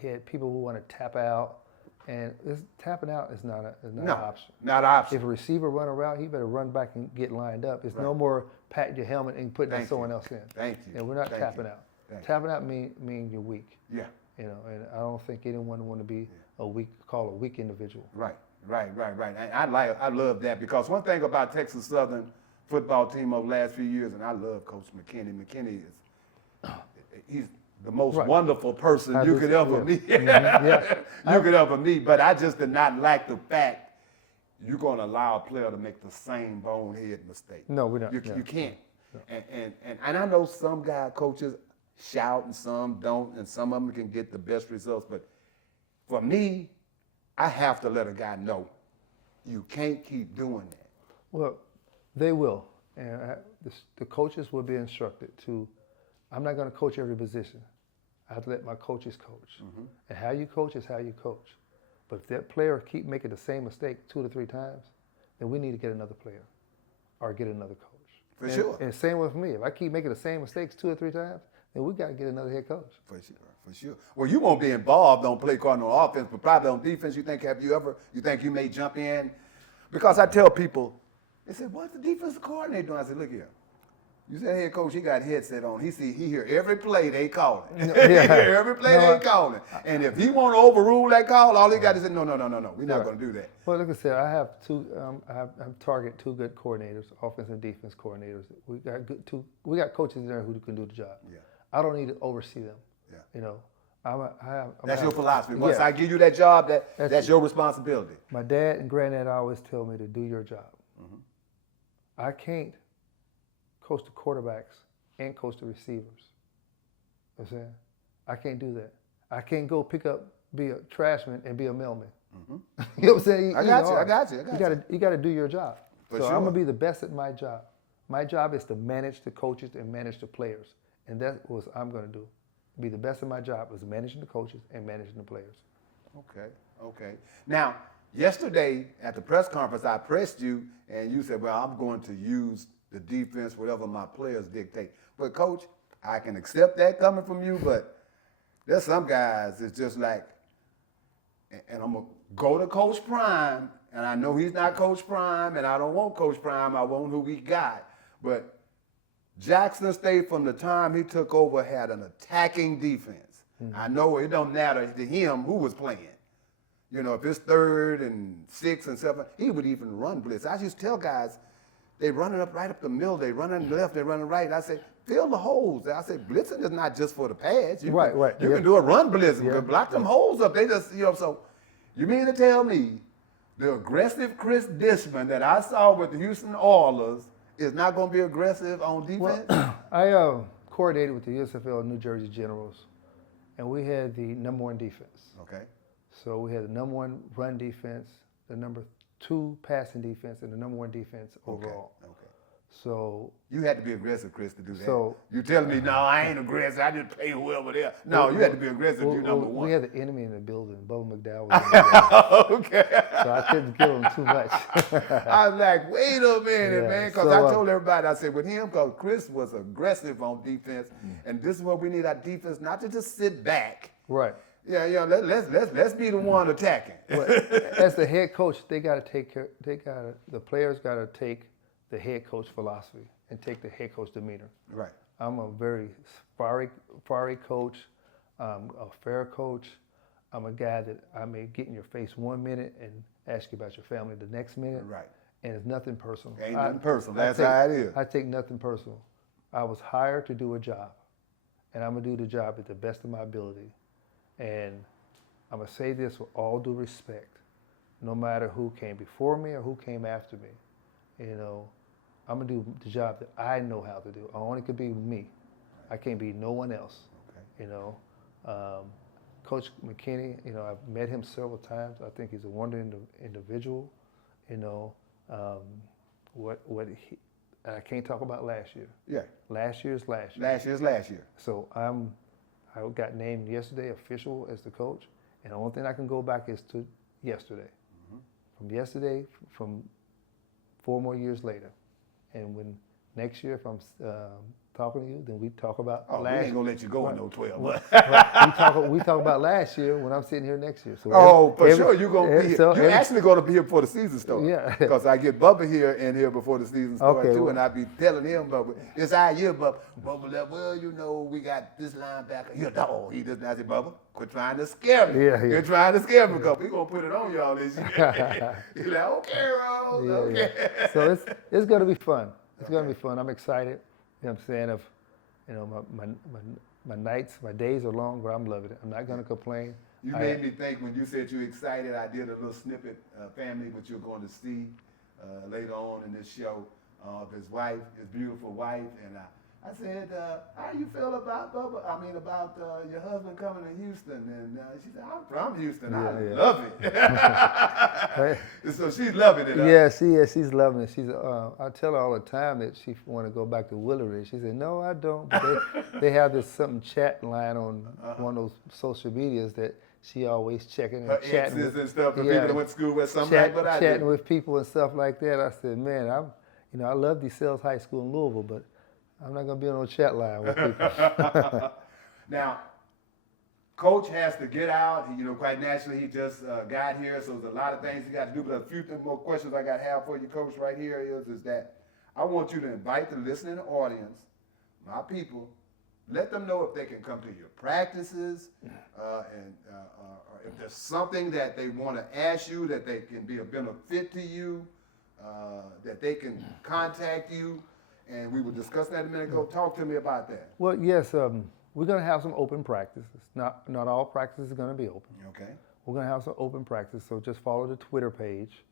had people who want to tap out, and tapping out is not an option. Not an option. If a receiver run a route, he better run back and get lined up. It's no more patting your helmet and putting someone else in. Thank you. And we're not tapping out. Tapping out mean you're weak. Yeah. And I don't think anyone want to be a weak individual. Right. And I love that, because one thing about Texas Southern football team over the last few years, and I love Coach McKinney. McKinney he's the most wonderful person you could ever meet. You could ever meet. But I just did not like the fact you're going to allow a player to make the same bonehead mistake. No, we're not. You can't. No. And I know some coaches shout and some don't, and some of them can get the best results. But for me, I have to let a guy know you can't keep doing that. Well, they will. And the coaches will be instructed to, I'm not going to coach every position. I have to let my coaches coach. Mm-hmm. And how you coach is how you coach. But if that player keep making the same mistake 2 to 3 times, then we need to get another player or get another coach. For sure. And same with me. If I keep making the same mistakes 2 or 3 times, then we got to get another head coach. For sure. Well, you won't be involved on play calling on offense, but probably on defense. You think you may jump in? Because I tell people, they said, what's the defensive coordinator doing? I said, look here. You said head coach, he got a headset on. He hear every play they calling. He hear every play they calling. And if he want to overrule that call, all he got to say, no. We're not going to do that. Well, like I said, I have I target 2 good coordinators, offense and defense coordinators. We got coaches in there who can do the job. Yeah. I don't need to oversee them. Yeah. You know, that's your philosophy. Once I give you that job, that's your responsibility. My dad and granddad always tell me to do your job. Mm-hmm. I can't coach the quarterbacks and coach the receivers. You know what I'm saying? I can't do that. I can't go be a trashman and be a mailman. Mm-hmm. You know what I'm saying? I got you. You got to do your job. For so sure. I'm going to be the best at my job. My job is to manage the coaches and manage the players. And that's what I'm going to do. Be the best at my job is managing the coaches and managing the players. Okay. Now, yesterday at the press conference, I pressed you, and you said, well, I'm going to use the defense, whatever my players dictate. But, Coach, I can accept that coming from you, but there's some guys that's just like, and I'm going to go to Coach Prime, and I know he's not Coach Prime, and I don't want Coach Prime. I want who we got. But Jackson State, from the time he took over, had an attacking defense. Mm-hmm. I know it don't matter to him who was playing. You know, if it's 3rd and 6th and 7th, he would even run blitz. I just tell guys, they running right up the middle. They running left. They running right. I say, fill the holes. I say, blitzing is not just for the pads. You can do a run blitz. You can block them holes up. They just, so you mean to tell me the aggressive Cris Dishman that I saw with the Houston Oilers is not going to be aggressive on defense? Well, I coordinated with the USFL New Jersey Generals, and we had the #1 defense. Okay. So we had the #1 run defense, the #2 passing defense, and the #1 defense overall. Okay. So you had to be aggressive, Chris, to do that. So you telling me, no, I ain't aggressive. I just play whoever there. No, you had to be aggressive. You're #1. We had the enemy in the building. Bo McDowell was in the building. Okay. So I couldn't give him too much. I was like, wait a minute, man, because I told everybody, I said, with him, because Chris was aggressive on defense, and this is what we need our defense, not to just sit back. Right. Yeah. Let's be the one attacking. As the head coach, they got to take care. The players got to take the head coach philosophy and take the head coach demeanor. Right. I'm a very fiery coach. I'm a fair coach. I'm a guy that I may get in your face 1 minute and ask you about your family the next minute. Right. And it's nothing personal. Ain't nothing personal. That's how it is. I take nothing personal. I was hired to do a job, and I'm going to do the job at the best of my ability. And I'm going to say this with all due respect, no matter who came before me or who came after me. I'm going to do the job that I know how to do. I only could be me. I can't be no one else. Okay. Coach McKinney, I've met him several times. I think he's a wonderful individual. I can't talk about last year. Yeah. Last year's last year. Last year's last year. So I got named yesterday official as the coach, and the only thing I can go back is to yesterday. Mm-hmm. From yesterday, from 4 more years later. And when next year, if I'm talking to you, then we talk about Oh, last. we ain't gonna let you go in no 12. But we talk about last year when I'm sitting here next year. So sure, you're gonna be here. You're actually gonna be here before the season starts. Yeah. Because I get Bubba here before the season starts too, well. and I be telling him, Bubba, it's our year, Bubba. Bubba, like, well, you know, we got this linebacker. You're a dog. He doesn't. I said, Bubba, quit trying to scare me. Yeah. You're trying to scare me because we gonna put it on y'all this year. He's like, okay, Rose, okay. Yeah. So it's gonna be fun. It's gonna be fun. I'm excited. You know what I'm saying? Of, you know, my nights, my days are long, but I'm loving it. I'm not gonna complain. You made me think when you said you're excited. I did a little snippet, family, what you're going to see later on in this show of his wife, his beautiful wife, and I said, how you feel about Bubba? I mean, about your husband coming to Houston, and she said, I'm from Houston. I love it. So she's loving it. Yeah, she is. She's loving it. I tell her all the time that she want to go back to Willery. She said, no, I don't. But they have this something chat line on one of those social medias that she always checking and chatting with and stuff. The people that went to school with something like what I did. Chatting with people and stuff like that. I said, man, I love DeSales High School in Louisville, but I'm not gonna be on a chat line with people. Now, Coach has to get out. Quite naturally, he just got here, so there's a lot of things he got to do. But a few more questions I got to have for you, Coach, right here is that I want you to invite the listening audience, my people, let them know if they can come to your practices, and if there's something that they want to ask you that they can be a benefit to you, that they can contact you. And we were discussing that a minute ago. Talk to me about that. Well, yes, we're going to have some open practices. Not all practices are going to be open. Okay. We're going to have some open practice, so just follow the Twitter page.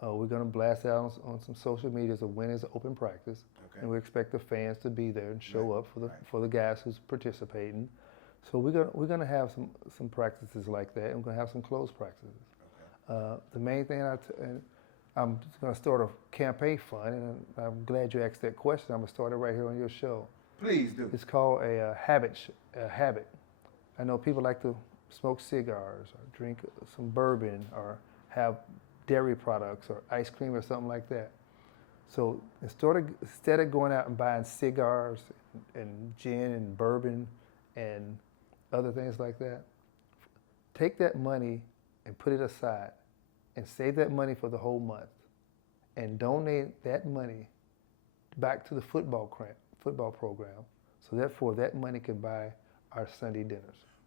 We're going to blast out on some social medias of when is open practice. Okay. And we expect the fans to be there and show up for the guys who's participating. So we're going to have some practices like that, and we're going to have some closed practices. Okay. The main thing I'm just going to start a campaign fund, and I'm glad you asked that question. I'm going to start it right here on your show. Please do. It's called a habit. I know people like to smoke cigars or drink some bourbon or have dairy products or ice cream or something like that. So instead of going out and buying cigars and gin and bourbon and other things like that, take that money and put it aside and save that money for the whole month and donate that money back to the football program. So therefore, that money can buy our Sunday dinners.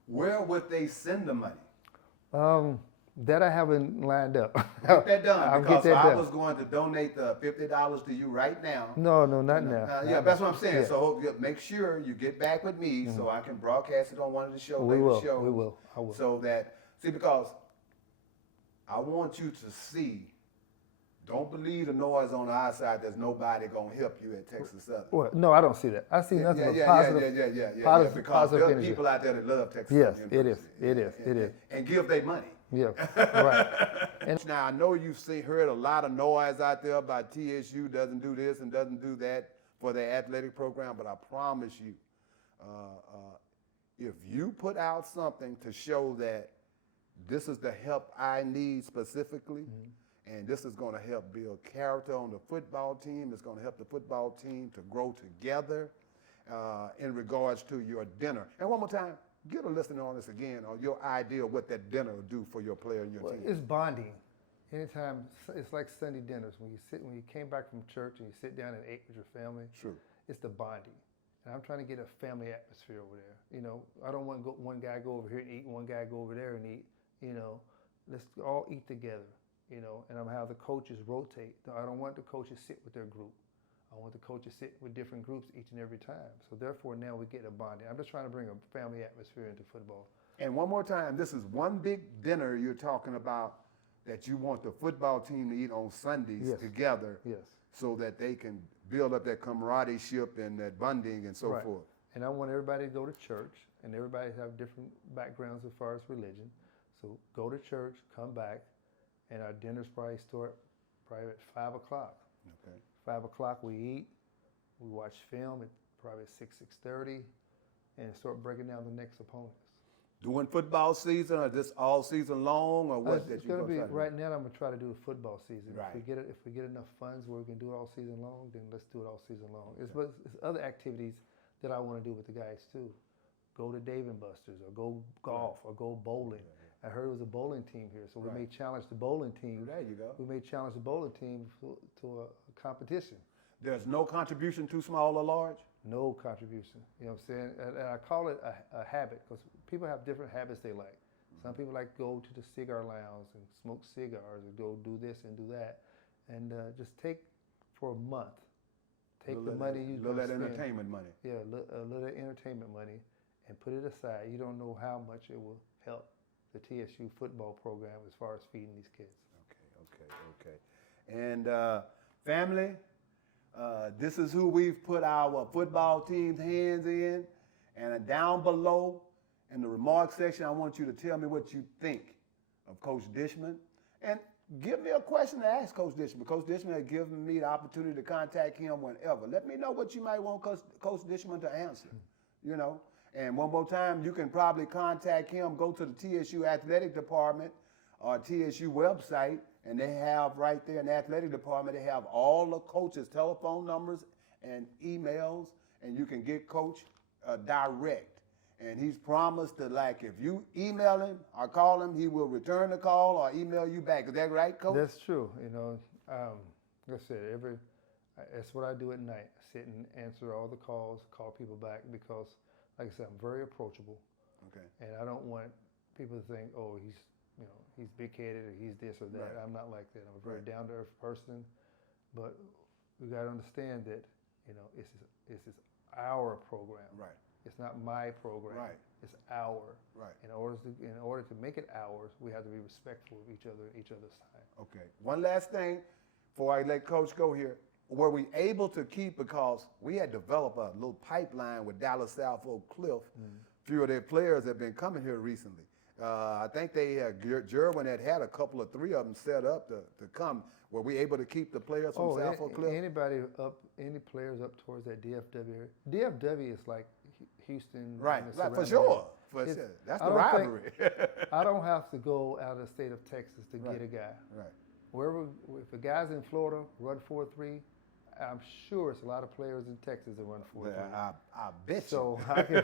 Where would they send the money? That I haven't lined up. Get that done. I'll because get that I done. was going to donate the $50 to you right now. No, not now. Yeah, that's what I'm saying. Yeah. So make sure you get back with me so I can broadcast it on one of the shows. We will. I will. So that, because I want you to see, don't believe the noise on the outside. There's nobody going to help you at Texas Southern. Well, no, I don't see that. I see nothing but positive, Because positive there are energy. people out there that love Texas Yes, Southern University. it is. And give their money. Yeah, right. And now I know you've heard a lot of noise out there about TSU doesn't do this and doesn't do that for their athletic program, but I promise you, if you put out something to show that this is the help I need specifically, and this is going to help build character on the football team, it's going to help the football team to grow together in regards to your dinner. And one more time, get a listening on this again on your idea of what that dinner will do for your player and your team. It's bonding. Anytime, it's like Sunday dinners. When you came back from church and you sit down and ate with your family, True. It's the bonding. And I'm trying to get a family atmosphere over there. I don't want one guy go over here and eat, one guy go over there and eat. Let's all eat together. And I'm gonna have the coaches rotate. I don't want the coaches sit with their group. I want the coaches sit with different groups each and every time. So therefore, now we get a bonding. I'm just trying to bring a family atmosphere into football. And one more time, this is one big dinner you're talking about that you want the football team to eat on Sundays together, so that they can build up that camaraderie and that bonding and so forth. And I want everybody to go to church, and everybody have different backgrounds as far as religion. So go to church, come back, and our dinners probably start at 5 o'clock. Okay. 5 o'clock we eat, we watch film at probably 6:30, and start breaking down the next opponents. during football season, or just all season long, or what? It's going to be right now. I'm going to try to do the football season. Right. If we get enough funds where we can do it all season long, then let's do it all season long. But it's other activities that I want to do with the guys too. Go to Dave and Buster's, or go golf, or go bowling. I heard it was a bowling team here, so we may challenge the bowling team. There you go. We may challenge the bowling team to a competition. There's no contribution too small or large? No contribution. You know what I'm saying? And I call it a habit, because people have different habits they like. Some people like to go to the cigar lounge and smoke cigars, and go do this and do that. And just take for a month. Take the money you little that spend, entertainment money. Yeah, a little entertainment money, and put it aside. You don't know how much it will help the TSU football program as far as feeding these kids. Okay. And family, this is who we've put our football team's hands in. And down below in the remarks section, I want you to tell me what you think of Coach Dishman. And give me a question to ask Coach Dishman. Coach Dishman has given me the opportunity to contact him whenever. Let me know what you might want Coach Dishman to answer, you know. And one more time, you can probably contact him. Go to the TSU Athletic Department or TSU website, and they have right there in the athletic department, they have all the coaches' telephone numbers and emails, and you can get Coach direct. And he's promised to, like, if you email him or call him, he will return the call or email you back. Is that right, Coach? That's true. You know, like I said, that's what I do at night. I sit and answer all the calls, call people back, because, like I said, I'm very approachable. Okay. And I don't want people to think, oh, he's big-headed, or he's this or that. Right. I'm not like that. I'm a very down-to-earth person. But we got to understand that, you know, this is our program. Right. It's not my program. Right. It's our. Right. In order to make it ours, we have to be respectful of each other, each other's time. Okay. One last thing before I let Coach go here. Were we able to keep, because we had developed a little pipeline with Dallas South Oak Cliff. A few of their players have been coming here recently. I think Gerald had a couple of 3 of them set up to come. Were we able to keep the players from South Oak Cliff? Any players up towards that DFW area? DFW is like Houston. Right, for sure. That's the rivalry. I don't have to go out of the state of Texas to get a guy. Right. Wherever, if a guy's in Florida, run 4.3, I'm sure it's a lot of players in Texas that run 4.3. Yeah, I bet so you.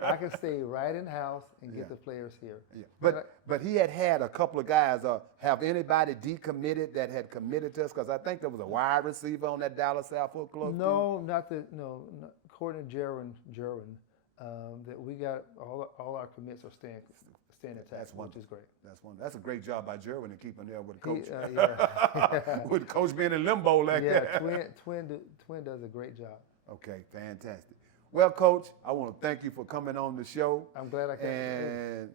I can stay right in house and get the players here. Yeah. But he had a couple of guys. Have anybody decommitted that had committed to us? Because I think there was a wide receiver on that Dallas South Oak Club. No, no. According to Jerwin, that we got all our commits are staying intact, which is great. That's a great job by Jerwin in keeping there with the coach. With the coach being in limbo like that. Yeah, Twin does a great job. Okay, fantastic. Well, Coach, I want to thank you for coming on the show. I'm glad I came. And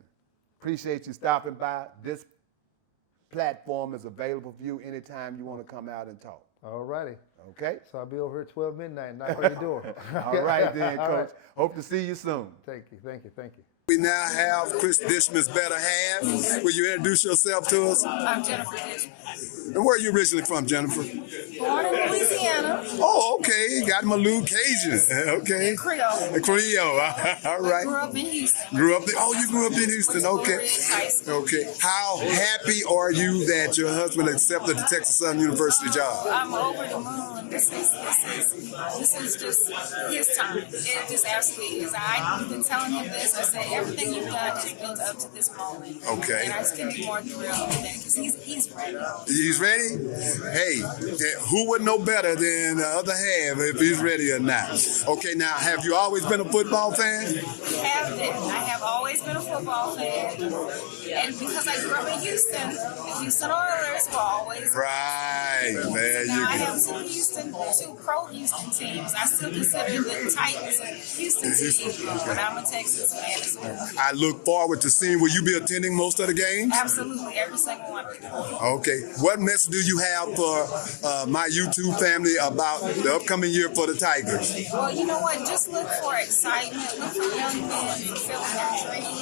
appreciate you stopping by. This platform is available for you anytime you want to come out and talk. All righty. Okay. So I'll be over here at 12 midnight and knock on your door. All right then, Coach. Right. Hope to see you soon. Thank you. We now have Cris Dishman's better half. Will you introduce yourself to us? I'm Jennifer Dishman. And where are you originally from, Jennifer? Born in Louisiana. Oh, okay. Got my little Cajun. Okay. Creole. All right. Grew up in Houston. You grew up in Houston. Okay. Okay. How happy are you that your husband accepted the Texas Southern University job? I'm over the moon. This is just his time. It just absolutely is. I've been telling him this. I said everything you've done is built up to this moment. Okay. And I just couldn't be more thrilled with that because he's ready. He's ready? Hey, who would know better than the other half if he's ready or not? Okay, now, have you always been a football fan? I have always been a football fan. And because I grew up in Houston, the Houston Oilers were always. Right, there you go. I have two pro-Houston teams. I still consider the Titans a Houston team, but I'm a Texas fan as well. I look forward to seeing, will you be attending most of the games? Absolutely, every single one of them. Okay, what message do you have for my YouTube family about the upcoming year for the Tigers? Well, you know what? Just look for excitement. Look for young men fulfilling their dreams.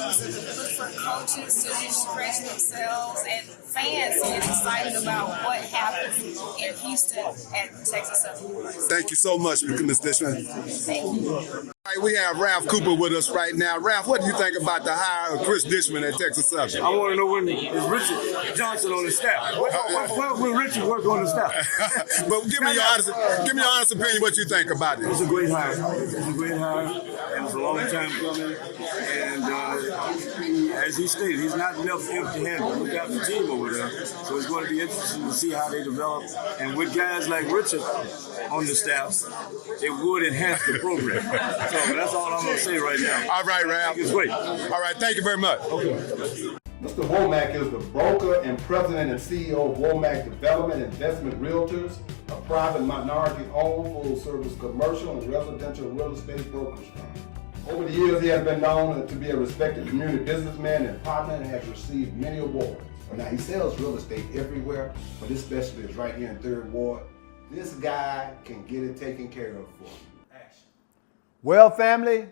Look for coaches to stretch themselves and fans to get excited about what happened in Houston at Texas Southern University. Thank you so much, Ms. Dishman. Thank you. All right, we have Ralph Cooper with us right now. Ralph, what do you think about the hire of Chris Dishman at Texas Southern? I want to know when is Richard Johnson on the staff. When will Richard work on the staff? But give me your honest opinion. What you think about it? It's a great hire. It's a great hire, and it's a long time coming. And as he stated, he's not left empty-handed. We got the team over there, so it's going to be interesting to see how they develop. And with guys like Richard on the staff, it would enhance the program. So that's all I'm going to say right now. All right, Ralph. It's great. All right, thank you very much. Okay. Mr. Womack is the broker and president and CEO of Womack Development Investment Realtors, a private minority-owned full-service commercial and residential real estate brokerage firm. Over the years, he has been known to be a respected community businessman and partner and has received many awards. Now, he sells real estate everywhere, but this specialty is right here in 3rd Ward. This guy can get it taken care of for you. Well, family,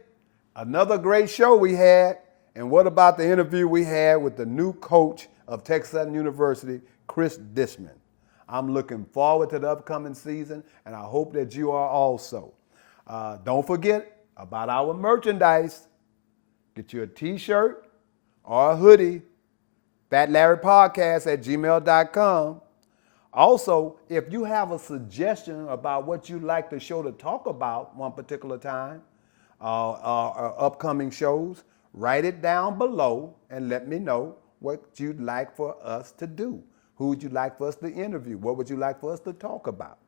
another great show we had. And what about the interview we had with the new coach of Texas Southern University, Cris Dishman? I'm looking forward to the upcoming season, and I hope that you are also. Don't forget about our merchandise. Get you a t-shirt or a hoodie, fatlarrypodcast@gmail.com. Also, if you have a suggestion about what you'd like the show to talk about one particular time, or upcoming shows, write it down below and let me know what you'd like for us to do. Who would you like for us to interview? What would you like for us to talk about?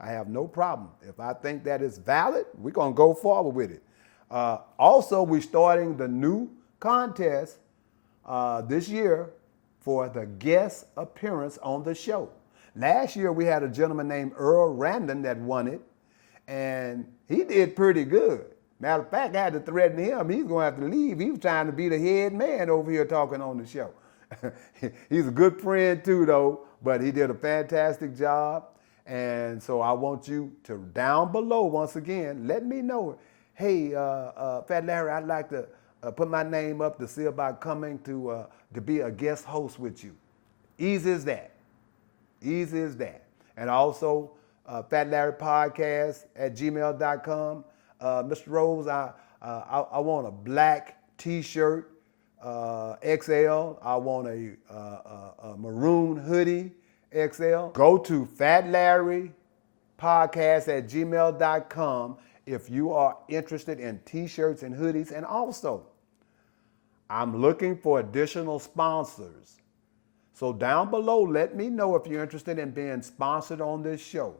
I have no problem. If I think that is valid, we're going to go forward with it. Also, we're starting the new contest this year for the guest appearance on the show. Last year, we had a gentleman named Earl Randon that won it, and he did pretty good. Matter of fact, I had to threaten him. He's going to have to leave. He was trying to be the head man over here talking on the show. He's a good friend too, though, but he did a fantastic job. And so I want you to, down below, once again, let me know. Hey, Fat Larry, I'd like to put my name up to see about coming to be a guest host with you. Easy as that. Easy as that. And also, fatlarrypodcast@gmail.com. Mr. Rose, I want a black t-shirt, XL. I want a maroon hoodie, XL. Go to fatlarrypodcast@gmail.com if you are interested in t-shirts and hoodies. And also, I'm looking for additional sponsors. So down below, let me know if you're interested in being sponsored on this show.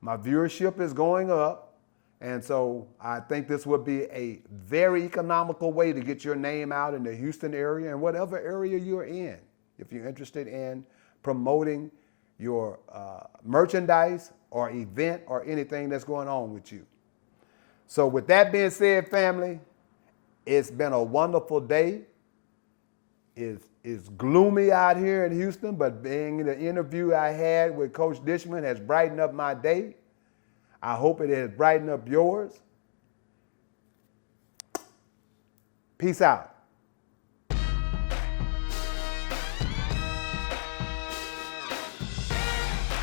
My viewership is going up. And so I think this would be a very economical way to get your name out in the Houston area and whatever area you're in. If you're interested in promoting your merchandise or event or anything that's going on with you. So with that being said, family, it's been a wonderful day. It's gloomy out here in Houston, but being in the interview I had with Coach Dishman has brightened up my day. I hope it has brightened up yours. Peace out.